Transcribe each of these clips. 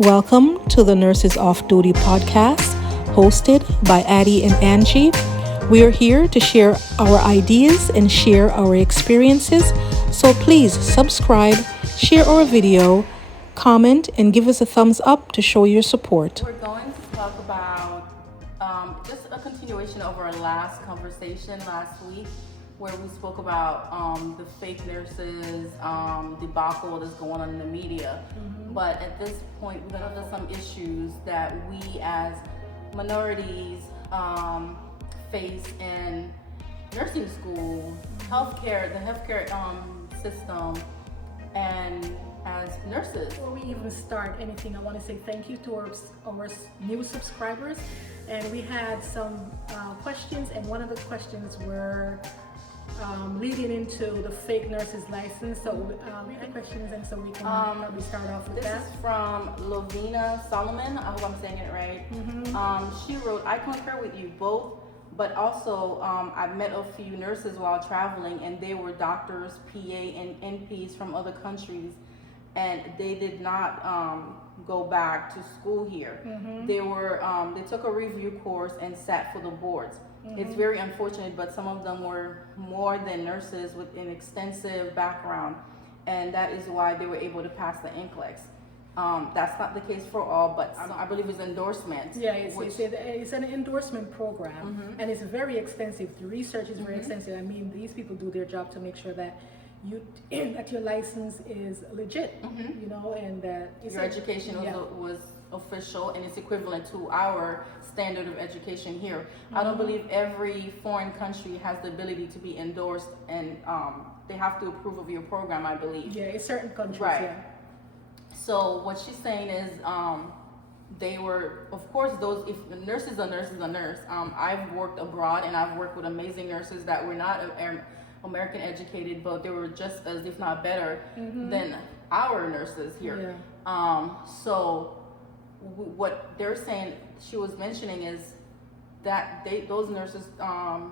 Welcome to the Nurses Off Duty podcast, hosted by Addie and Angie. We are here to share our ideas and share our experiences. So please subscribe, share our video, comment, and give us a thumbs up to show your support. We're going to talk about just a continuation of our last conversation last week, where we spoke about the fake nurses debacle that's going on in the media. But at this point, we're going to look at some issues that we as minorities face in nursing school, healthcare, the healthcare system, and as nurses. Before we even start anything, I want to say thank you to our new subscribers. And we had some questions, and one of the questions were leading into the fake nurses license. So read the questions, and so we can probably start off with this that. This is from Lovina Solomon. I hope I'm saying it right. She wrote, I concur with you both, but also I've met a few nurses while traveling, and they were doctors, PA, and NPs from other countries, and they did not go back to school here. They were they took a review course and sat for the boards. It's very unfortunate, but some of them were more than nurses with an extensive background, and that is why they were able to pass the NCLEX. That's not the case for all, but I believe it's endorsement. Yeah, it's an endorsement program, and it's very extensive. The research is very extensive. I mean, these people do their job to make sure that that your license is legit, you know, and that your education was official and it's equivalent to our standard of education here. I don't believe every foreign country has the ability to be endorsed, and they have to approve of your program, I believe. Yeah, it's certain countries, right. Yeah. So what she's saying is they were, of course, those, if a nurse is a nurse is a nurse. I've worked abroad, and I've worked with amazing nurses that were not American educated, but they were just as, if not better, than our nurses here. Yeah. So what they're saying, she was mentioning, is that those nurses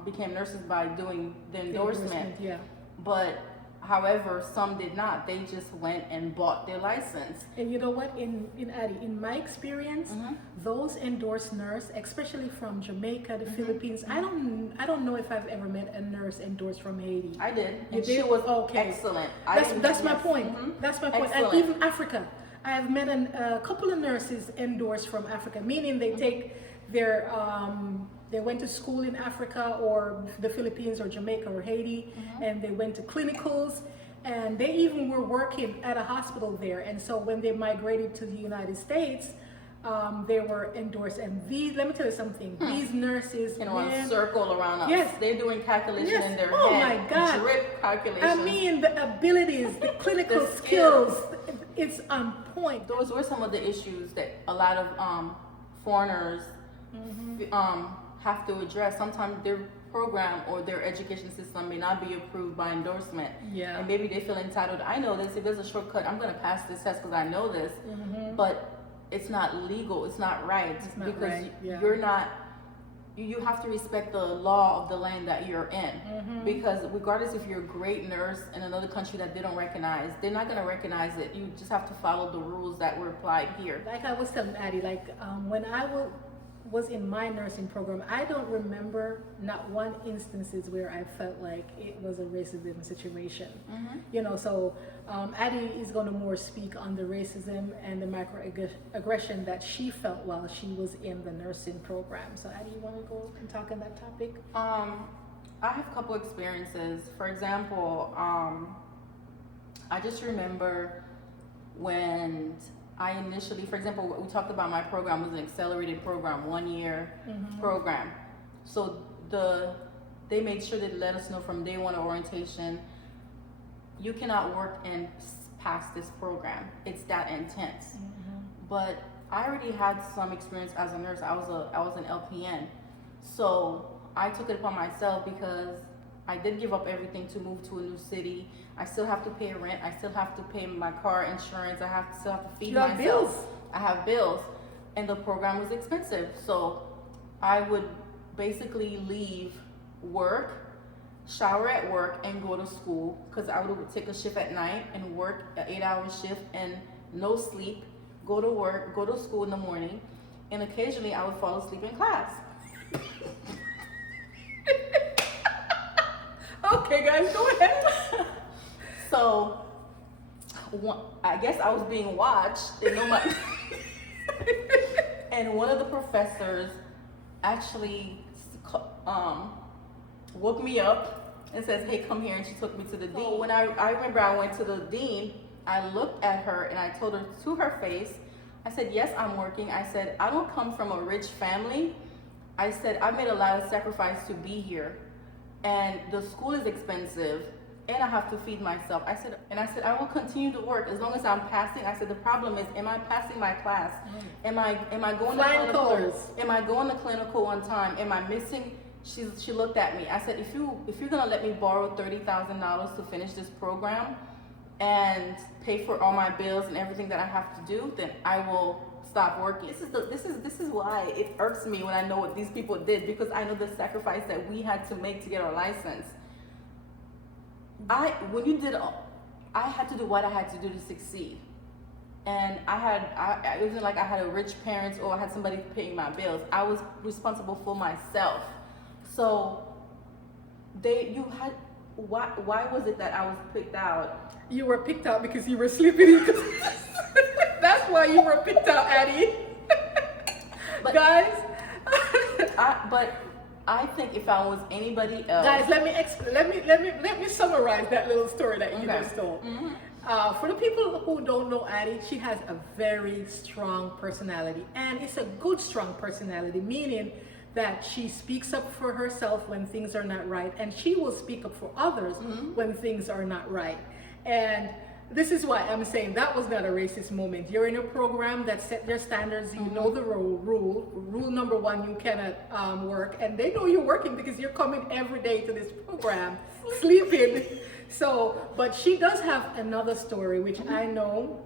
became nurses by doing the endorsement. Yeah. But however, some did not. They just went and bought their license. And you know what? In my experience, those endorsed nurses, especially from Jamaica, the Philippines, I don't know if I've ever met a nurse endorsed from Haiti. I did. You and did? She was okay. Excellent. That's my point. That's my point. Excellent. And even Africa, I've met a couple of nurses endorsed from Africa, meaning they take their they went to school in Africa or the Philippines or Jamaica or Haiti, and they went to clinicals, and they even were working at a hospital there. And so when they migrated to the United States, they were endorsed. And let me tell you something, these nurses circle around us. Yes. They're doing calculation in their head. Oh my God. Drip calculations. I mean, the abilities, the clinical skills, it's on point. Those were some of the issues that a lot of foreigners have to address. Sometimes their program or their education system may not be approved by endorsement. Yeah. And maybe they feel entitled. I know this. If there's a shortcut, I'm going to pass this test because I know this. But it's not legal. It's not right. It's not because right. Yeah. you're not. You have to respect the law of the land that you're in, because regardless if you're a great nurse in another country that they don't recognize, they're not going to recognize it. You just have to follow the rules that were applied here. Like I was telling Addie, when I was in my nursing program, I don't remember not one instances where I felt like it was a racism situation. You know, so Addie is going to more speak on the racism and the microaggression that she felt while she was in the nursing program. So Addie, you want to go and talk on that topic? I have a couple experiences. For example, I just remember when I initially, for example, we talked about my program was an accelerated program, 1 year program. So they made sure they let us know from day one of orientation, you cannot work and pass this program. It's that intense. But I already had some experience as a nurse. I was an LPN. So I took it upon myself because I did give up everything to move to a new city. I still have to pay rent. I still have to pay my car insurance. I still have to feed myself. You have bills. I have bills, and the program was expensive. So I would basically leave work, shower at work, and go to school, because I would take a shift at night and work an 8-hour shift and no sleep, go to work, go to school in the morning, and occasionally I would fall asleep in class. Okay, guys, go ahead. So, I guess I was being watched, and nobody. And one of the professors actually woke me up and says, "Hey, come here," and she took me to the dean. So when I remember I went to the dean, I looked at her and I told her to her face, I said, "Yes, I'm working." I said, "I don't come from a rich family." I said, "I made a lot of sacrifice to be here, and the school is expensive, and I have to feed myself." I said, "I will continue to work as long as I'm passing." I said, "The problem is, am I passing my class? Am I going to clinical? Am I going to clinical on time? Am I missing?" She looked at me. I said, if you're gonna let me borrow $30,000 to finish this program and pay for all my bills and everything that I have to do, then I will stop working." This is why it irks me when I know what these people did, because I know the sacrifice that we had to make to get our license. I had to do what I had to do to succeed, and it wasn't like I had a rich parents or I had somebody paying my bills. I was responsible for myself. So why was it that I was picked out? You were picked out because you were sleeping. That's why you were picked out, Addie. But guys, I think if I was anybody else, guys, let me summarize that little story that you just told. For the people who don't know Addie, she has a very strong personality, and it's a good strong personality, meaning that she speaks up for herself when things are not right, and she will speak up for others when things are not right. And this is why I'm saying that was not a racist moment. You're in a program that set their standards. You know the rule number one, you cannot work, and they know you're working because you're coming every day to this program sleeping. So, but she does have another story which I know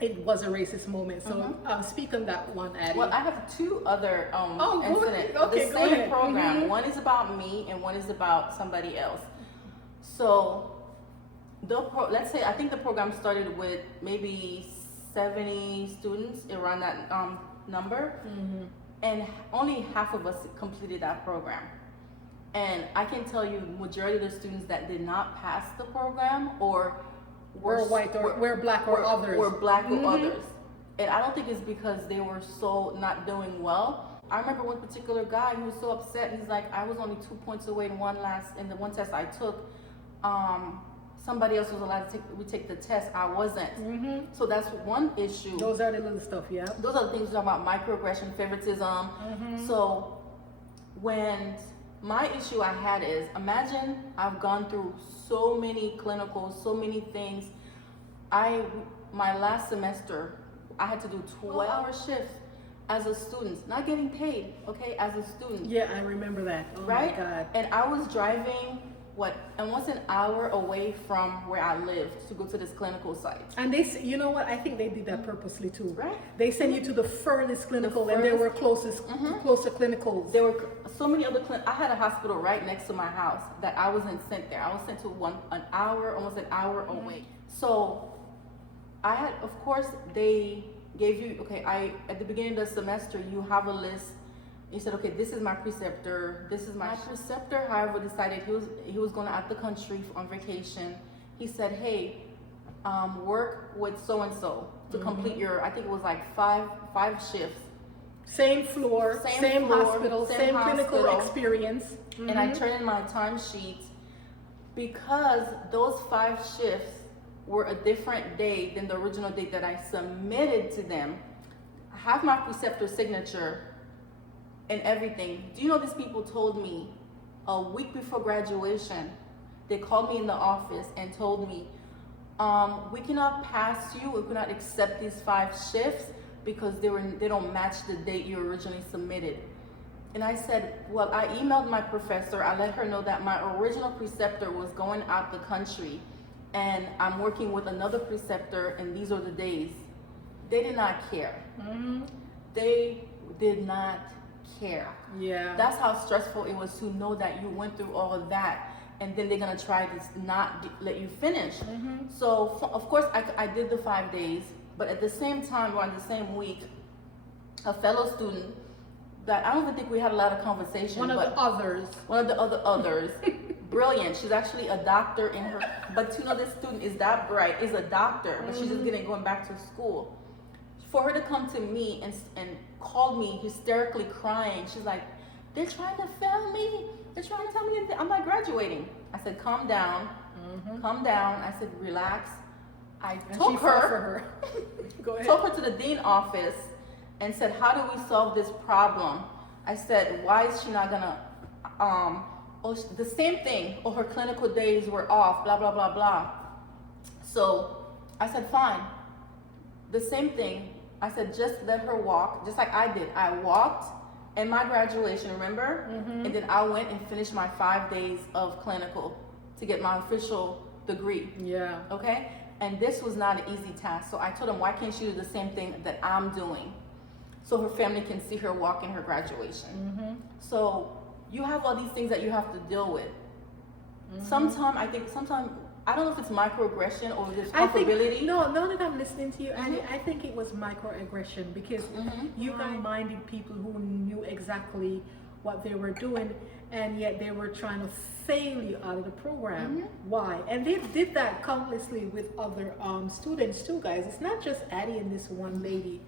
it was a racist moment. So speak on that one, Addie. Well, I have two other incidents. Okay, the go same ahead. program. One is about me and one is about somebody else. So let's say I think the program started with maybe 70 students, around that number, and only half of us completed that program. And I can tell you, majority of the students that did not pass the program or were white or were black or others. Were black or others. And I don't think it's because they were so not doing well. I remember one particular guy who was so upset. He's like, "I was only 2 points away in the one test I took. Somebody else was allowed to take the test. I wasn't." So that's one issue. Those are the little stuff, yeah. Those are the things we talk about: microaggression, favoritism. So when my issue I had is, imagine I've gone through so many clinicals, so many things. My last semester, I had to do 12-hour shifts as a student, not getting paid, okay, as a student. Yeah, I remember that. Oh right? My God. And I was driving, almost an hour away from where I lived to go to this clinical site. And you know what? I think they did that purposely too. Right. They sent you to the furthest clinical, and there were closer clinicals. There were so many other I had a hospital right next to my house that I wasn't sent there. I was sent to almost an hour away. So I had, of course, they gave you, at the beginning of the semester, you have a list. He said, "Okay, this is my preceptor. This is my preceptor." However, decided he was going out the country on vacation. He said, "Hey, work with so and so to complete your." I think it was like five shifts. Same floor, same hospital, same clinical experience. And I turned in my timesheet because those 5 shifts were a different day than the original date that I submitted to them. I have my preceptor signature and everything. Do you know these people told me a week before graduation, they called me in the office and told me, "We cannot pass you, we cannot accept these 5 shifts because they don't match the date you originally submitted." And I said, "Well, I emailed my professor. I let her know that my original preceptor was going out the country and I'm working with another preceptor and these are the days." They did not care. They did not care. Yeah. That's how stressful it was to know that you went through all of that, and then they're gonna try to not let you finish. So of course I did the 5 days. But at the same time, or in the same week, a fellow student that I don't even think we had a lot of conversation. One of the others. One of the others. Brilliant. She's actually a doctor in her, but you know, this student is that bright, is a doctor, but she's just going back to school. For her to come to me and call me hysterically crying, she's like, they're trying to fail me. They're trying to tell me I'm not graduating. I said, calm down. Calm down. I said, relax. I took her, Go ahead. took her to the dean office and said, how do we solve this problem? I said, why is she not gonna, the same thing, her clinical days were off, blah, blah, blah, blah. So I said, fine. The same thing, I said, just let her walk, just like I did. I walked in my graduation, remember? And then I went and finished my 5 days of clinical to get my official degree. Yeah. Okay? And this was not an easy task. So I told him, why can't she do the same thing that I'm doing? So her family can see her walk in her graduation. So you have all these things that you have to deal with. Sometimes, I don't know if it's microaggression or there's comfortability. Now that I'm listening to you, I think it was microaggression because you minded people who knew exactly what they were doing, and yet they were trying to fail you out of the program. Why? And they did that countlessly with other students too, guys. It's not just Addie and this one lady.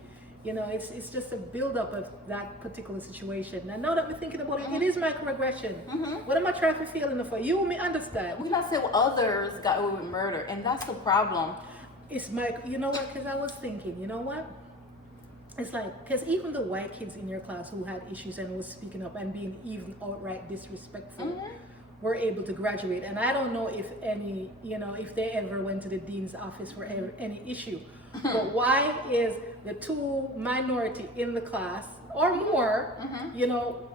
You know, it's just a buildup of that particular situation. And now that we're thinking about it, it is microaggression. What am I trying to feel in the for? You and me understand. We're not saying others got away with murder, and that's the problem. It's you know what? Because I was thinking, you know what? It's like, because even the white kids in your class who had issues and was speaking up and being even outright disrespectful were able to graduate. And I don't know if any, you know, if they ever went to the dean's office for any issue. But why is the two minority in the class or more, you know,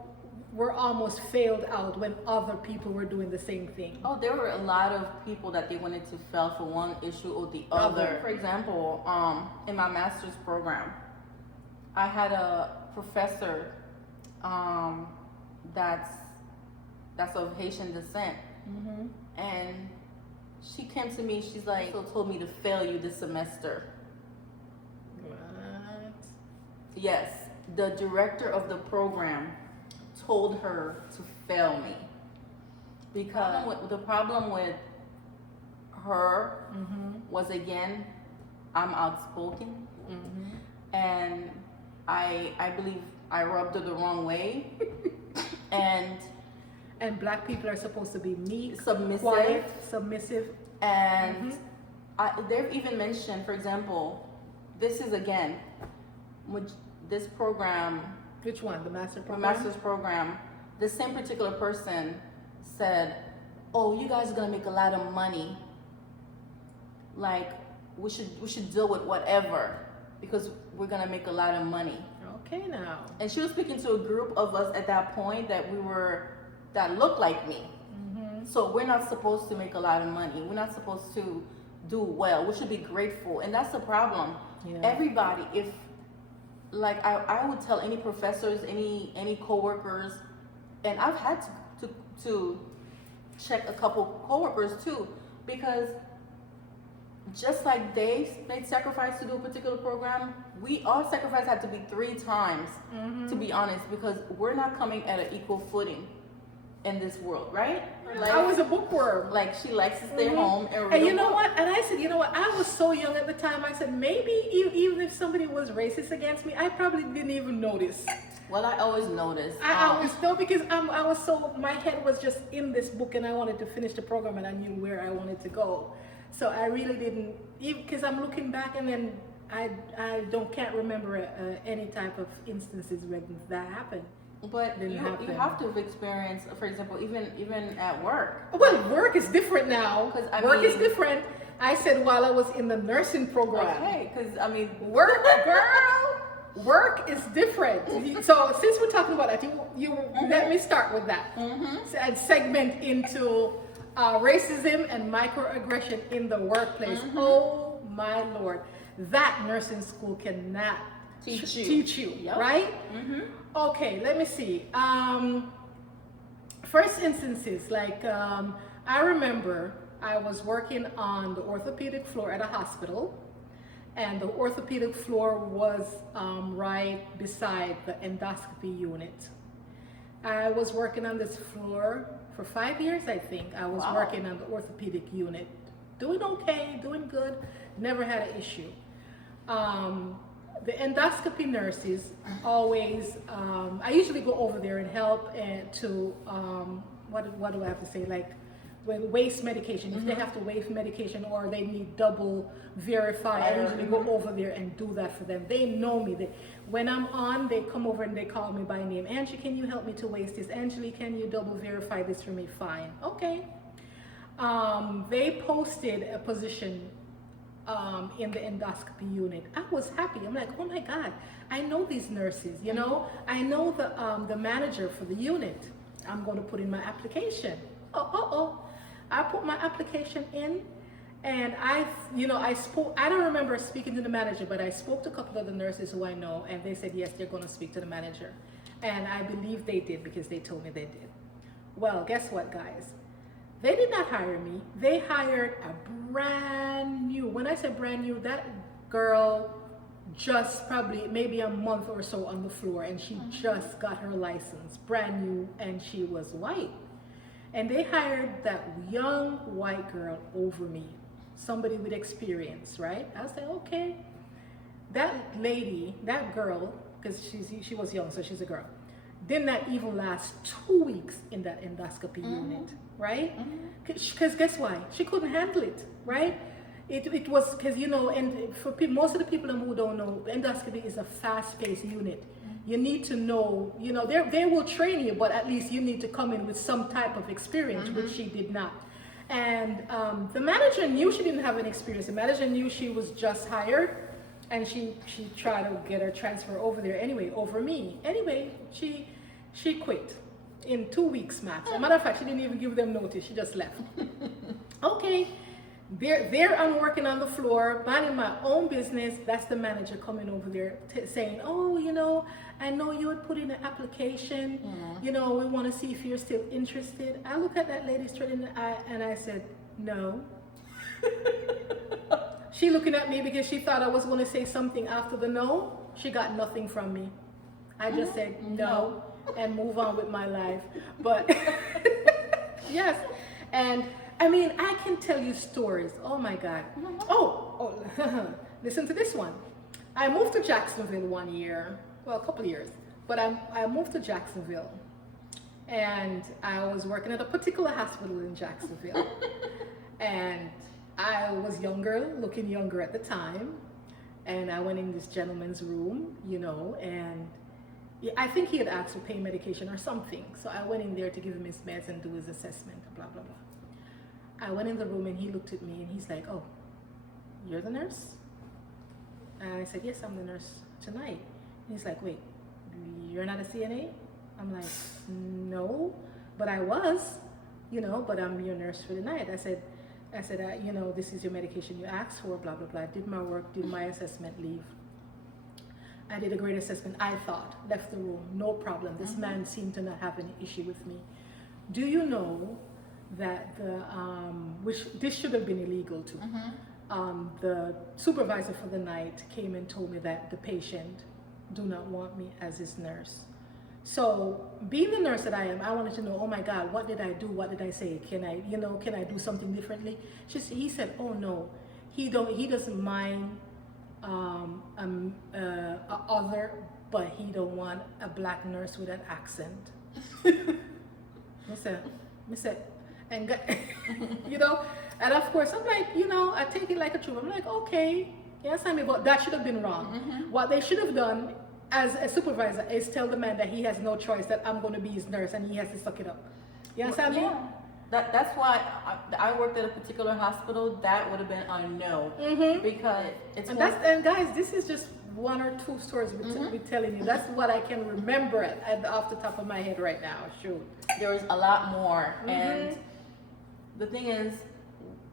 were almost failed out when other people were doing the same thing? Oh, there were a lot of people that they wanted to fail for one issue or the other. For example, in my master's program, I had a professor that's of Haitian descent, and she came to me. She's like, "So told me to fail you this semester." What? Yes, the director of the program told her to fail me because the problem with her was, again, I'm outspoken, and I believe I rubbed her the wrong way, and black people are supposed to be meek, submissive, quiet, submissive, and they've even mentioned, for example, this is again, which this program. Which one? The master program? The master's program. The same particular person said, "Oh, you guys are gonna make a lot of money. Like, we should deal with whatever because we're gonna make a lot of money." Okay, now. And she was speaking to a group of us at that point that looked like me. So we're not supposed to make a lot of money. We're not supposed to do well. We should be grateful, and that's the problem. Yeah. Everybody, if like I would tell any professors, any coworkers, and I've had to check a couple coworkers too, because just like they made sacrifice to do a particular program, our sacrifice had to be 3 times, to be honest, because we're not coming at an equal footing in this world, right? Like, I was a bookworm. Like, she likes to stay home and read. And you know what? And I said, you know what? I was so young at the time. I said, maybe even if somebody was racist against me, I probably didn't even notice. Well, I always noticed. I always know, because I was so, my head was just in this book, and I wanted to finish the program, and I knew where I wanted to go. So I really didn't, because I'm looking back, and then I can't remember any type of instances where that happened. But you have to have experienced, for example, even at work. Well, work is different now. Work is different. I said while I was in the nursing program. Okay, because I mean, work, girl, work is different. So since we're talking about that, you let me start with that and segment into racism and microaggression in the workplace. Oh my Lord, that nursing school cannot teach you, yep. Right? Okay, let me see. First instances, like I remember I was working on the orthopedic floor at a hospital, and the orthopedic floor was right beside the endoscopy unit. I was working on this floor for 5 years, I think. I was working on the orthopedic unit, doing okay, doing good, never had an issue. The endoscopy nurses always, I usually go over there and help and to, what do I have to say, like with waste medication. If they have to waste medication or they need double verify, I usually go over there and do that for them. They know me. When I'm on, they come over and they call me by name. Angie, can you help me to waste this? Angela, can you double verify this for me? Fine. Okay. They posted a position in the endoscopy unit. I was happy. I'm like, oh my God, I know these nurses, you know, I know the manager for the unit. I'm going to put in my application. I put my application in, and I don't remember speaking to the manager, but I spoke to a couple of the nurses who I know, and they said, yes, they're going to speak to the manager. And I believe they did because they told me they did. Well, guess what, guys? They did not hire me. They hired a brand new, when I say brand new, that girl just probably maybe a month or so on the floor, and she just got her license, brand new, and she was white. And they hired that young white girl over me, somebody with experience, right? I said, okay. That lady, that girl, because she was young, so she's a girl, did not even last 2 weeks in that endoscopy unit, right? Because guess why? She couldn't handle it, right? It was, because, you know, and for most of the people who don't know, endoscopy is a fast-paced unit. You need to know, you know, they will train you, but at least you need to come in with some type of experience, which she did not. And the manager knew she didn't have an experience. The manager knew she was just hired, and she tried to get her transfer over there anyway, over me. Anyway, she quit in 2 weeks max. As a matter of fact, she didn't even give them notice. She just left. Okay. There I'm working on the floor, minding my own business. That's the manager coming over there saying, oh, you know, I know you would put in an application. You know, we want to see if you're still interested. I look at that lady straight in the eye and I said, no. She looking at me because she thought I was going to say something after the no. She got nothing from me. I just said no and move on with my life. But yes, and I mean, I can tell you stories. Oh my God. Listen to this one. I moved to Jacksonville one year, well, a couple of years, but I moved to Jacksonville, and I was working at a particular hospital in Jacksonville, and I was younger, looking younger at the time, and I went in this gentleman's room, you know, and I think he had asked for pain medication or something, so I went in there to give him his meds and do his assessment, blah, blah, blah. I went in the room and he looked at me and he's like, oh, you're the nurse? And I said, yes, I'm the nurse tonight. And he's like, wait, you're not a CNA? I'm like, no, but I was, you know, but I'm your nurse for the night. I said, you know, this is your medication you asked for, blah, blah, blah. I did my work, did my assessment, leave. I did a great assessment, I thought, left the room, no problem. This man seemed to not have any issue with me. Do you know that which this should have been illegal too. The supervisor for the night came and told me that the patient do not want me as his nurse. So being the nurse that I am, I wanted to know, oh my God, what did I do? What did I say? Can I do something differently? He said, oh no, he doesn't mind other, but he don't want a black nurse with an accent. I said, and you know, and of course I'm like, you know, I take it like a truth. I'm like, okay, yes, I mean, but that should have been wrong. What they should have done as a supervisor is tell the man that he has no choice, that I'm going to be his nurse and he has to suck it up. You understand me? That's why I worked at a particular hospital. That would have been a no, because it's and guys, this is just 1 or 2 stories we're telling you. That's what I can remember off the top of my head right now. Shoot, there was a lot more, and the thing is,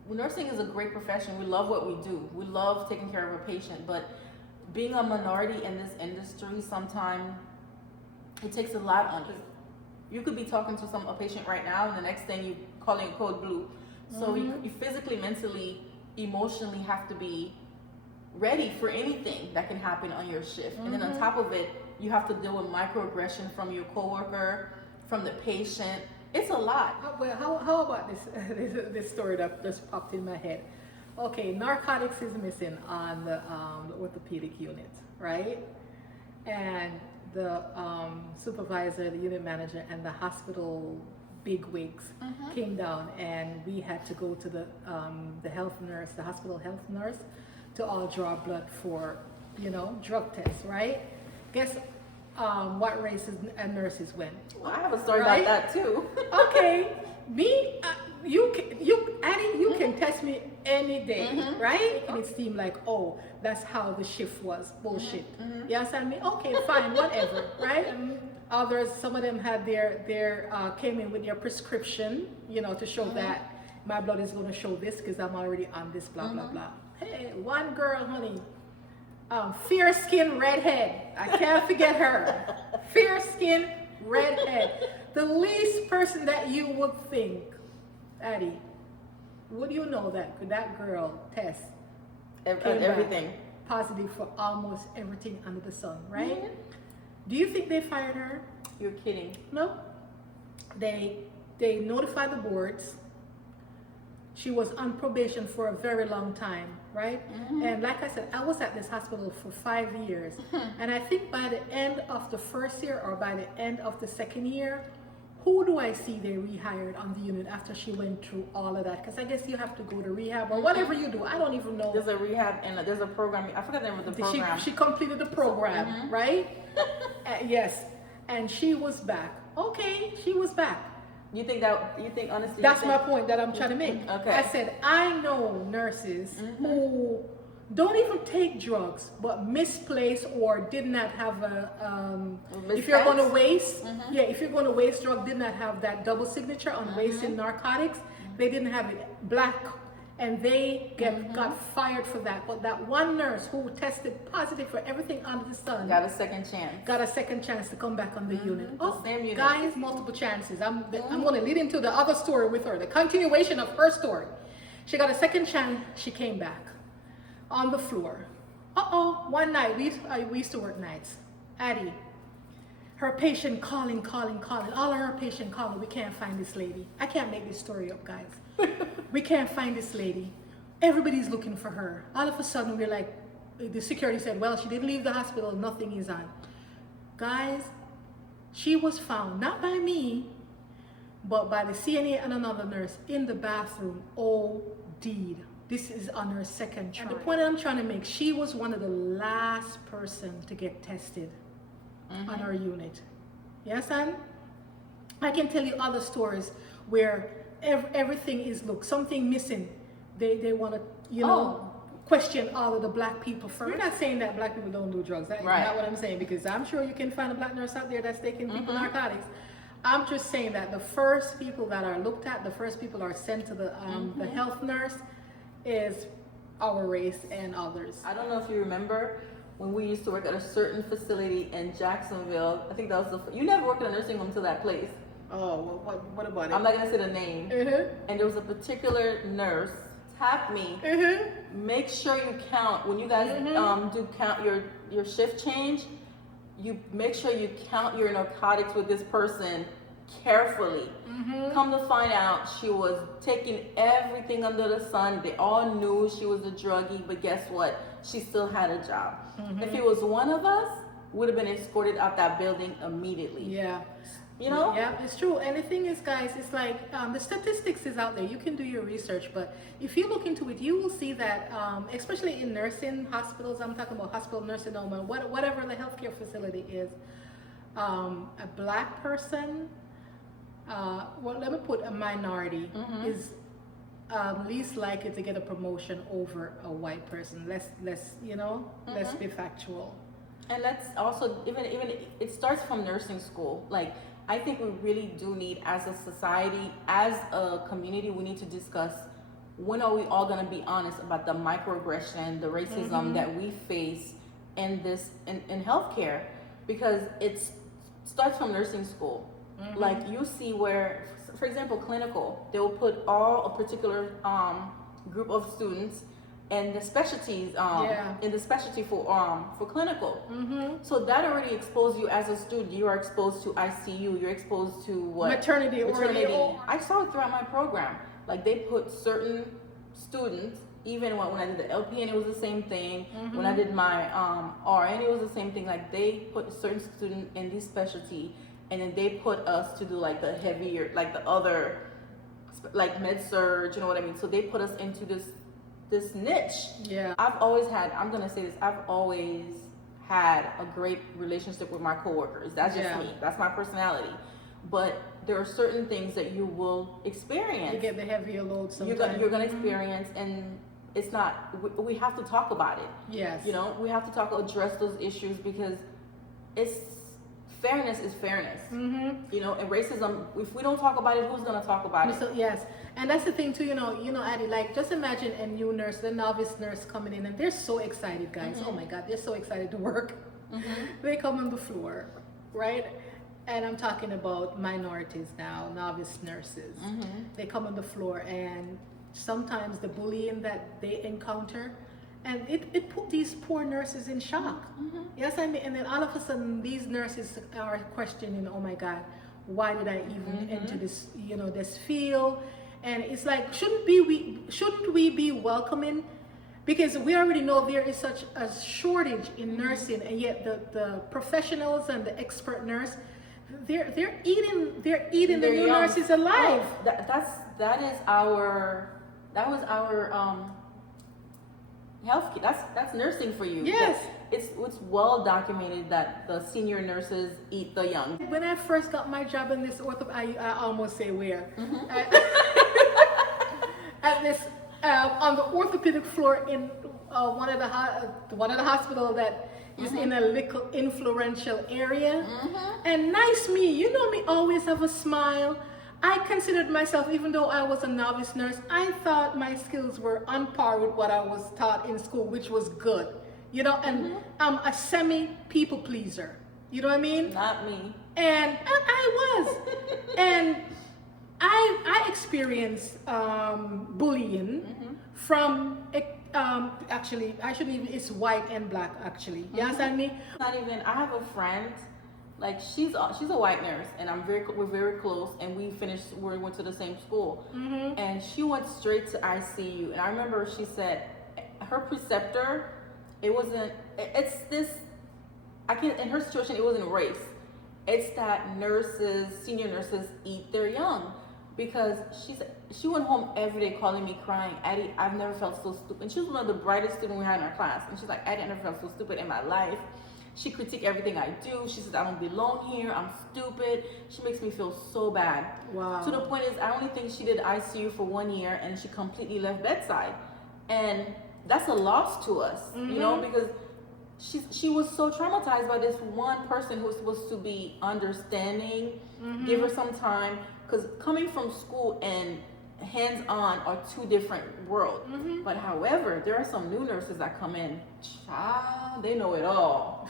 nursing is a great profession. We love what we do. We love taking care of a patient, but being a minority in this industry, sometimes it takes a lot on you. You could be talking to a patient right now, and the next thing you calling code blue. So you physically, mentally, emotionally have to be ready for anything that can happen on your shift. And then on top of it, you have to deal with microaggression from your coworker, from the patient. It's a lot. How about this, this story that just popped in my head? Okay, narcotics is missing on the orthopedic unit, right? And the supervisor, the unit manager, and the hospital bigwigs came down, and we had to go to the health nurse, the hospital health nurse, to all draw blood for, drug tests, right? Guess what races and nurses went? Well, I have a story about that too. Okay, me, Annie, you can test me any day, right? And it seemed like, oh, that's how the shift was. Bullshit. You understand me? Okay, fine, whatever, right? Others, some of them had their came in with their prescription, to show that my blood is going to show this because I'm already on this, blah, blah, blah. Hey, one girl, honey, fair skin, redhead. I can't forget her. Fair skin, redhead. The least person that you would think, Addie, would you know that girl test Everything positive for almost everything under the sun, right? Do you think they fired her? You're kidding. No. They notified the boards. She was on probation for a very long time, right? And like I said, I was at this hospital for 5 years. And I think by the end of the first year or by the end of the second year, who do I see they rehired on the unit after she went through all of that? Because I guess you have to go to rehab or whatever you do. I don't even know. There's a rehab and there's a program. I forgot the name of the program. She completed the program, right? Yes. And she was back. Okay, she was back. You think honestly? That's my point that I'm trying to make. Okay. I said, I know nurses who don't even take drugs, but misplace or did not have if you're going to waste, if you're going to waste drug, did not have that double signature on wasting narcotics. They didn't have it black, and they got fired for that. But that one nurse who tested positive for everything under the sun got a second chance. Got a second chance to come back on the unit. Oh, same unit. Guys, multiple chances. I'm going to lead into the other story with her, the continuation of her story. She got a second chance. She came back on the floor. One night, we used to work nights. Addie, her patient calling. All of her patient calling. We can't find this lady. I can't make this story up, guys. We can't find this lady. Everybody's looking for her. All of a sudden, we're like, the security said, well, she didn't leave the hospital. Nothing is on. Guys, she was found, not by me, but by the CNA and another nurse in the bathroom, OD'd. This is on her second try. And the point that I'm trying to make, she was one of the last person to get tested on our unit. Yes, and I can tell you other stories where everything is, look, something missing. They want to, question all of the black people first. We're not saying that black people don't do drugs. That's not what I'm saying, because I'm sure you can find a black nurse out there that's taking people narcotics. I'm just saying that the first people that are looked at, the first people are sent to the health nurse is our race and others. I don't know if you remember when we used to work at a certain facility in Jacksonville. I think that was you never worked in a nursing home to that place. Oh, what about it? I'm not gonna say the name. And there was a particular nurse tapped me. Make sure you count when you guys do count your shift change. You make sure you count your narcotics with this person carefully. Come to find out, she was taking everything under the sun. They all knew she was a druggie, but guess what? She still had a job. If it was one of us, would have been escorted out that building immediately. Yeah. Yeah, it's true. And the thing is, guys, it's like the statistics is out there. You can do your research, but if you look into it, you will see that, especially in nursing hospitals, I'm talking about hospital, nursing home, and whatever the healthcare facility is, a black person, let me put a minority, is least likely to get a promotion over a white person. Let's be factual. And let's also even it starts from nursing school. Like, I think we really do need, as a society, as a community, we need to discuss, when are we all going to be honest about the microaggression, the racism that we face in healthcare, because it starts from nursing school. Like, you see where, for example, clinical, they will put a particular group of students and the specialties in the specialty for clinical. Mm-hmm. So that already exposed you as a student. You are exposed to ICU. You're exposed to what? Maternity. I saw it throughout my program. Like they put certain students, even when I did the LPN, it was the same thing. Mm-hmm. When I did my RN, it was the same thing. Like they put certain student in this specialty, and then they put us to do like the heavier, like the other, like med surge. You know what I mean? So they put us into this niche. Yeah. I've always had, I'm gonna say this, I've always had a great relationship with my coworkers. That's just me. That's my personality. But there are certain things that you will experience. You get the heavier load sometimes. You're gonna experience, and it's not, we have to talk about it. Yes. You know, we have to address those issues, because fairness is fairness. Mm-hmm. You know, and racism, if we don't talk about it, who's gonna talk about it? So, yes, and that's the thing too. You know, Addie. Like, just imagine a new nurse, the novice nurse coming in, and they're so excited, guys. Mm-hmm. Oh my God, they're so excited to work. Mm-hmm. They come on the floor, right? And I'm talking about minorities now, novice nurses. Mm-hmm. They come on the floor, and sometimes the bullying that they encounter, and it put these poor nurses in shock. Mm-hmm. Yes, I mean, and then all of a sudden these nurses are questioning, oh my God, why did I even enter this, this field? And it's like, shouldn't we be welcoming? Because we already know there is such a shortage in nursing, and yet the professionals and the expert nurse, they're eating the new young. nurses alive. That was our health. That's nursing for you. Yes. It's well documented that the senior nurses eat the young. When I first got my job in this I almost say where. At this on the orthopedic floor in one of the hospital that is in a little influential area. And nice me, you know me, always have a smile. I considered myself, even though I was a novice nurse, I thought my skills were on par with what I was taught in school, which was good. And I'm a semi-people pleaser. You know what I mean? Not me. And I was. And I experienced bullying from, actually, I shouldn't even, it's white and black, actually. You understand me? Not even, I have a friend, like she's a white nurse, and we're very close, and we went to the same school. And she went straight to ICU. And I remember she said her preceptor, in her situation, it wasn't race. It's that senior nurses eat their young. Because she went home every day calling me crying, Addie, I've never felt so stupid. And she was one of the brightest students we had in our class. And she's like, Addie, I never felt so stupid in my life. She critiqued everything I do. She says, I don't belong here. I'm stupid. She makes me feel so bad. Wow. To the point is, I only think she did ICU for 1 year, and she completely left bedside. And that's a loss to us, because she was so traumatized by this one person who was supposed to be understanding, give her some time. Because coming from school and hands-on are two different worlds. But however, there are some new nurses that come in, child, they know it all.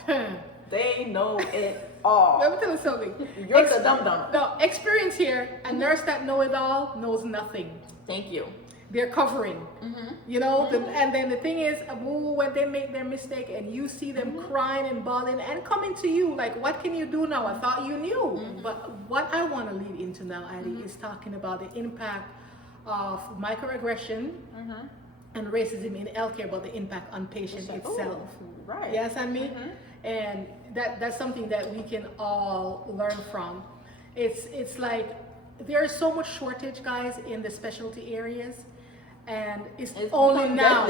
They know it all. Let me tell you something. You're the dum-dum. No, experience here, a nurse that know it all knows nothing. Thank you. They're covering, and then the thing is, when they make their mistake and you see them crying and bawling and coming to you, like, what can you do now? I thought you knew. But what I want to lead into now, Addie, is talking about the impact of microaggression and racism in healthcare, but the impact on patient itself. Right. Yes, I mean, and that's something that we can all learn from. It's like there's so much shortage, guys, in the specialty areas. And it's only now.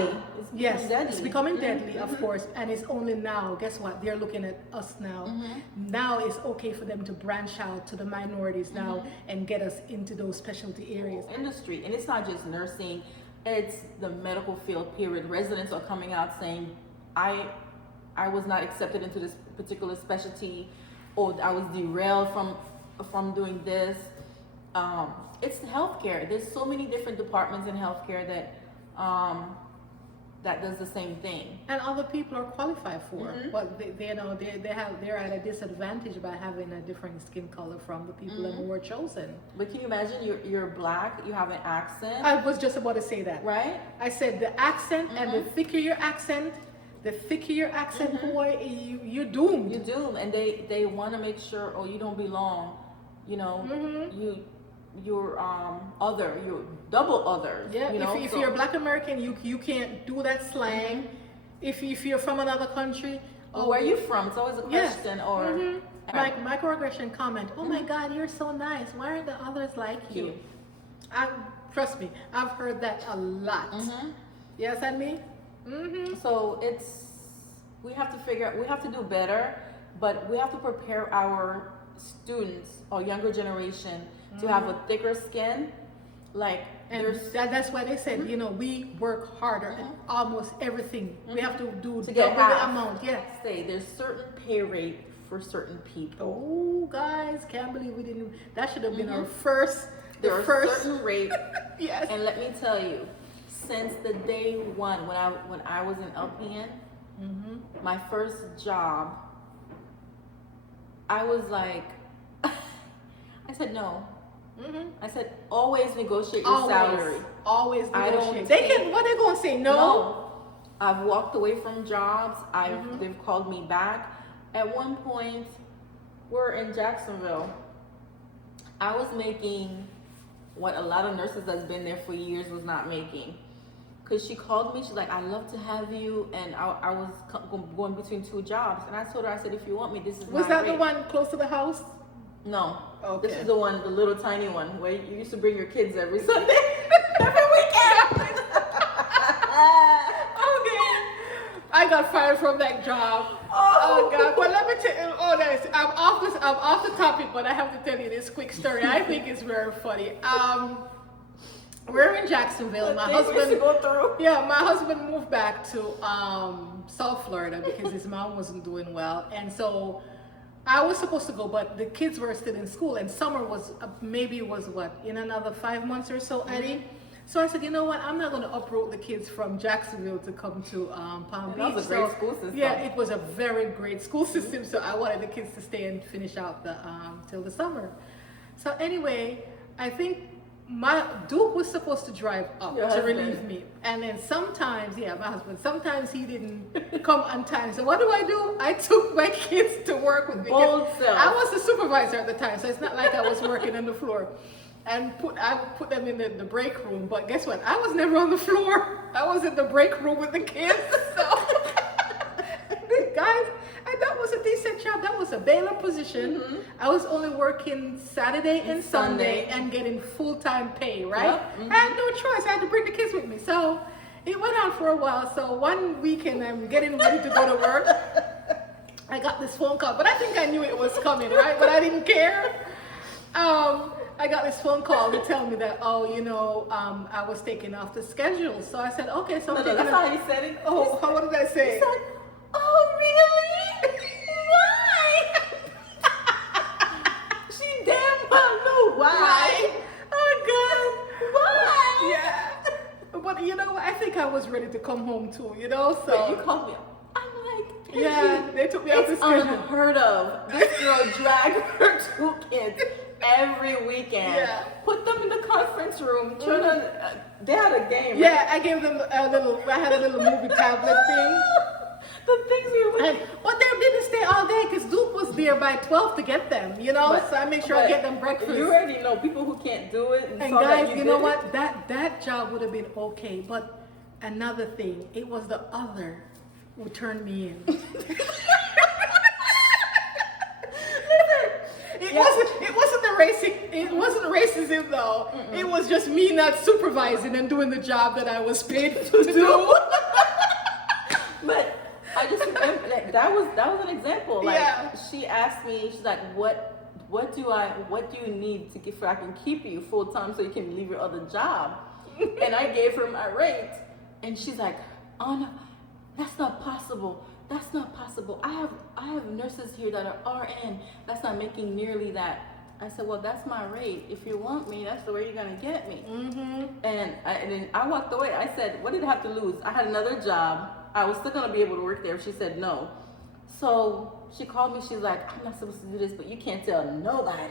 It's becoming deadly, of course, and it's only now. Guess what? They're looking at us now. Now it's okay for them to branch out to the minorities now and get us into those specialty areas. Industry, and it's not just nursing; it's the medical field. Period. Residents are coming out saying, "I was not accepted into this particular specialty, or I was derailed from doing this." It's healthcare. There's so many different departments in healthcare that that does the same thing. And other people are qualified for, Mhm. but they're at a disadvantage by having a different skin color from the people who were chosen. But can you imagine you're black, you have an accent, I was just about to say that. right? I said the accent, and the thicker your accent, boy, you're doomed. You do, and they want to make sure, oh, you don't belong, you know, you're other, you're double other. Yeah, you know, if so- you're Black American, you can't do that slang. If you're from another country, oh, where are you from? It's always a question. Or like microaggression comment. Oh my God, you're so nice. Why aren't the others like you? Trust me, I've heard that a lot. Yes, and me. So we have to figure out, we have to do better, but we have to prepare our students or younger generation to have a thicker skin. Like, And that's why they said, you know, we work harder at almost everything. We have to do to get double the half. amount. Yes. Say there's certain pay rate for certain people. Oh, guys, can't believe we didn't. That should have been our first. There are first. certain rate, Yes. and let me tell you, since the day one when I was in LPN, my first job, I was like, I said no. I said always negotiate your salary. Always I don't negotiate. They take- can. What they gonna say? No. I've walked away from jobs. They've called me back. At one point, we're in Jacksonville. I was making what a lot of nurses that's been there for years was not making. Cause she called me, she's like, "I'd love to have you," and I was going between two jobs, and I told her, I said, "If you want me, this is Was my that rate." the one close to the house? No. Okay. This is the one, the little tiny one, where you used to bring your kids every Sunday, every weekend. Okay. I got fired from that job. Oh God! But let me tell you. Oh, I'm off the topic, but I have to tell you this quick story. I think it's very funny. We're in Jacksonville. My Things we used to husband. go through. Yeah, my husband moved back to South Florida because his mom wasn't doing well, and so I was supposed to go, but the kids were still in school, and summer was maybe was what, in another 5 months or so, Eddie. So I said, you know what? I'm not going to uproot the kids from Jacksonville to come to Palm Beach. That was a great school system. Yeah, it was a very great school system. So I wanted the kids to stay and finish out the till the summer. So anyway, I think my Duke was supposed to drive up Your to husband. relieve me, and then sometimes, my husband. Sometimes he didn't come on time. So what do? I took my kids to work with me. Bold self. I was the supervisor at the time, so it's not like I was working on the floor. And I would put them in the break room, but guess what? I was never on the floor. I was in the break room with the kids. So, guys, and that was a decent job. That was a bailiff position. I was only working Saturday and Sunday and getting full-time pay, right? Yep. I had no choice. I had to bring the kids with me. So it went on for a while. So one weekend, I'm getting ready to go to work. I got this phone call, but I think I knew it was coming, right? But I didn't care. I got this phone call to tell me that, I was taken off the schedule. So I said, okay, so I'm No, taking that's how he said it. Oh, what did I say? He said, "Oh, really? Why?" She damn well knew why. Right? Oh God. Why? Yeah. But you know, I think I was ready to come home too, so. But you called me. I'm like, Yeah, they took me off the it's schedule. unheard of. This girl dragged her two kids every weekend. Yeah. Put them in the conference room. Turn on. They had a game. Yeah, I gave them I had a little movie tablet thing. The things we were. But they didn't stay all day because Duke was there by 12 to get them, so I make sure I get them breakfast. You already know people who can't do it. And saw that guys, you know did what? it. That job would have been okay. But another thing, it was the other who turned me in. It wasn't racism though. It was just me not supervising and doing the job that I was paid to do. But I just remember that was an example. Like Yeah. she asked me, she's like, what do you need to get so I can keep you full time so you can leave your other job? And I gave her my rate, and she's like, oh no, that's not possible. That's not possible. I have nurses here that are RN that's not making nearly that. I said, well, that's my rate. If you want me, that's the way you're gonna get me. And then I walked away. I said, what did I have to lose? I had another job. I was still gonna be able to work there. She said no. So she called me. She's like, I'm not supposed to do this, but you can't tell nobody.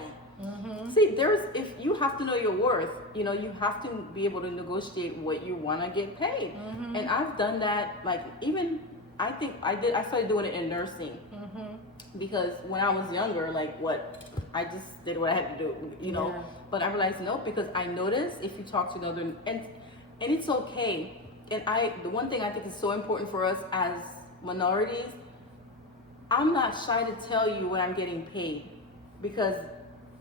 See, if you have to know your worth, you know, you have to be able to negotiate what you want to get paid. And I've done that. Like, even I think I started doing it in nursing because when I was younger, like I just did what I had to do, you know. Yeah. But I realized no, because I noticed if you talk to another, and it's okay. And the one thing I think is so important for us as minorities, I'm not shy to tell you what I'm getting paid,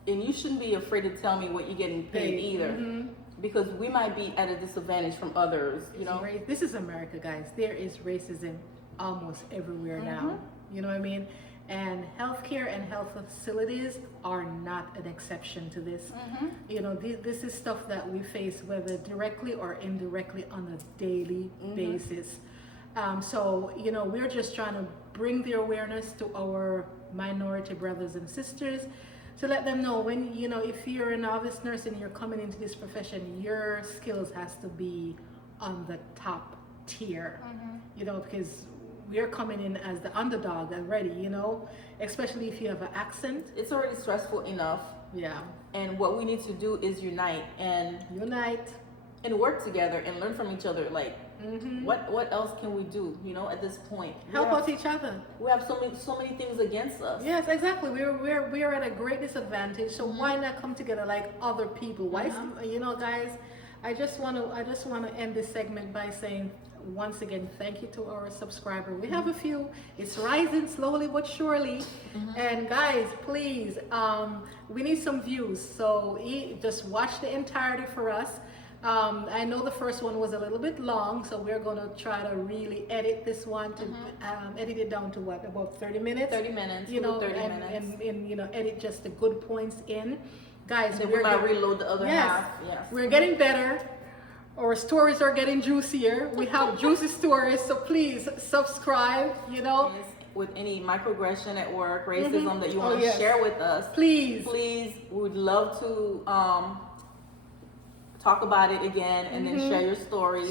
and you shouldn't be afraid to tell me what you're getting paid either, because we might be at a disadvantage from others, you know. This is America, guys. There is racism almost everywhere now. You know what I mean? And healthcare and health facilities are not an exception to this. You know, this is stuff that we face, whether directly or indirectly, on a daily basis. So, you know, we're just trying to bring the awareness to our minority brothers and sisters, to let them know, when, you know, if you're a novice nurse and you're coming into this profession, your skills has to be on the top tier, you know, because we're coming in as the underdog already, you know, especially if you have an accent. It's already stressful enough. Yeah. And what we need to do is unite and work together and learn from each other. Like, what else can we do, you know, at this point? Help out each other. We have so many things against us. Yes, exactly. We're at a great disadvantage. So why not come together like other people? Why, you know, guys, I just want to end this segment by saying, once again, thank you to our subscriber. We have a few. It's rising slowly but surely. And guys, please, we need some views. So just watch the entirety for us. I know the first one was a little bit long, so we're going to try to really edit this one to edit it down to what, about 30 minutes? 30 minutes, you know, 30 minutes. And you know, edit just the good points in. Guys, then we might reload the other half. Yes. We're getting better. Our stories are getting juicier. We have juicy stories, so please subscribe, you know. Yes. With any microaggression at work, racism that you want to share with us, please, we would love to talk about it again, and then share your story.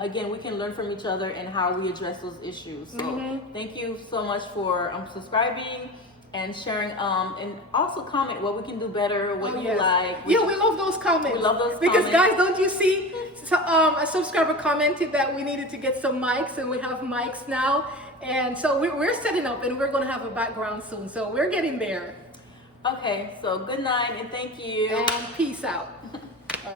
Again, we can learn from each other and how we address those issues. So thank you so much for subscribing and sharing, and also comment what we can do better, what you like. We love those comments. We love those because comments. Guys, don't you see, a subscriber commented that we needed to get some mics, and we have mics now, and so we're setting up, and we're going to have a background soon, so we're getting there. Okay, so good night and thank you, and peace out.